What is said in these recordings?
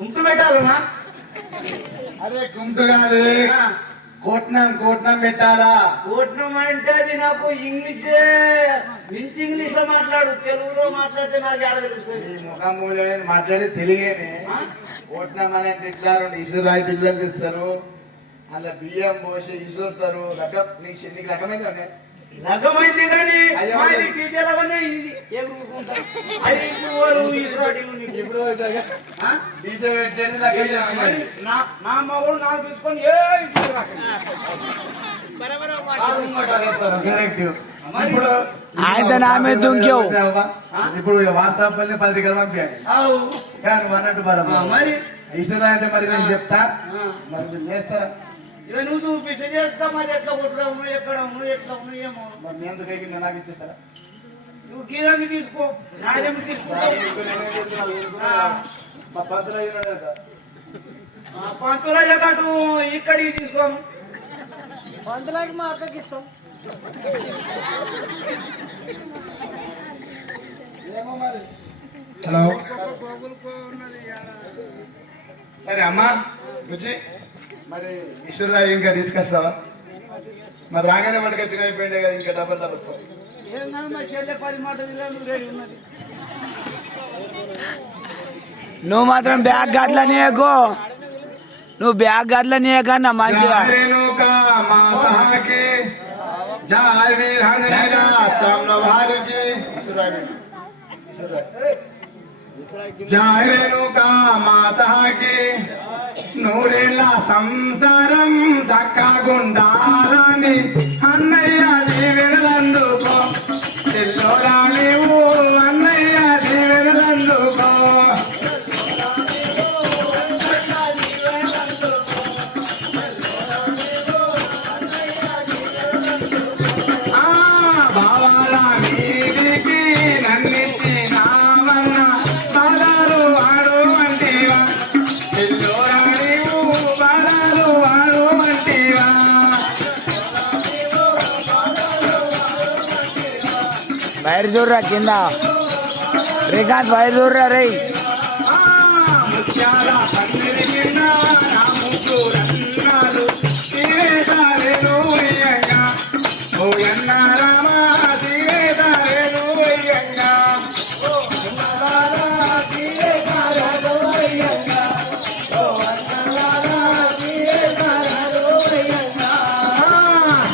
గుంటు పెట్టాలనా? అరే గుంటు కాదు, కోట్నం పెట్టాలా? కోట్నం అంటే అది నాకు ఇంగ్లీష్ మించి ఇంగ్లీష్ లో మాట్లాడు, తెలుగులో మాట్లాడితే నాకు ఎడ తెలుస్తుంది. ఈ ముఖంలో మాట్లాడి తెలుగేనే. కోట్నం అని అంటే ఇట్లా 2 ఇసురాయి పిల్లలు ఇస్తారు, అలా బియ్యం పోసి ఇసురుతారు. నీకు రకమైందండి? రకమైంది కానీ టీచర్ డీజే పెట్టేది నా మగడు నాకు తీసుకొని ఇప్పుడు ఆయన నామే దుంకావు. ఇప్పుడు వాట్సాప్ వల్ల 10 దగ్గర పంపించండి అన్నట్టు మరి ఇసురా అంటే మరి నేను చెప్తా, మరి మీరు చేస్తారా? ఇక నువ్వు చూపిస్తే చేస్తా, మరి ఎట్లా కొట్టడం ఎక్కడ ఎట్లా ఏమో. మరి నేను ఎందుకు నాకు ఇచ్చేస్తారా? నువ్వు గీరాకి తీసుకో, నాడేం తీసుకో. మా పంతుల అటు ఇక్కడికి తీసుకోను. పంతులకి మా అక్కకి ఇస్తాం. హలో సరే అమ్మా రుచి, మరి ఈశ్వరరావు ఇంకా తీసుకొస్తావా? మరి రాగానే మనకి వచ్చిన అయిపోయింది కదా, ఇంకా డబ్బులు వస్తావు. నువ్వు మాత్రం బ్యాగ్ గట్ల నీయకు, నువ్వు బ్యాగ్ గట్ల నీయకన్నా మంచిగా. జయ రేణుకా మాతకి నూరేళ్ళ సంసారం సక్కగుండాలని అన్నయ్య దీవెనలందుకో, చెల్లోరా నీవు అన్నయ్య దీవెనలందుకో. బావాల నీటికి నన్నిచ్చి నావన్న బాదారు వాడు వంటివా, చెల్లోరా నీవు బాదారు వాడు వంటివా. వైర్ చూడరా కింద, శ్రీకాంత్ వైర్ చూడరా రే. ముత్యాల పందిరి కింద నా ముగ్గురన్నాలు తీరేదారేను అయ్యంగా, ఓ ఎన్న రామ తీరేదారేను అయ్యంగా, ఓ అన్నలారా తీరేదారేను అయ్యంగా, ఓ అన్నలారా తీరేదారేను అయ్యంగా.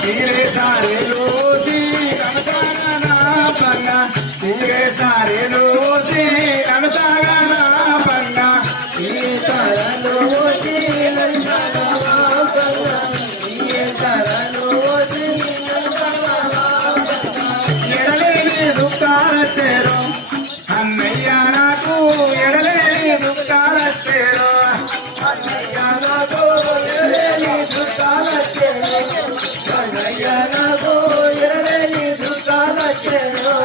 తీరేదారేను తీరమతాగనా పంగ, తీరేదారేను తీరమతాగనా పంగ, తీరేదారేను ఎడలేని దుఃఖాలచ్చేరు అన్నయ్య నాకు, ఎడలేని దుఃఖాలచ్చేరు అన్నయ్య నాకు, ఎడలేని దుఃఖాలచ్చేరు అన్నయ్య నాకు, ఎడలేని దుఃఖాలచ్చేరు.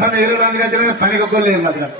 పని 20 మంది పనికి కొల్లేదు మాత్రం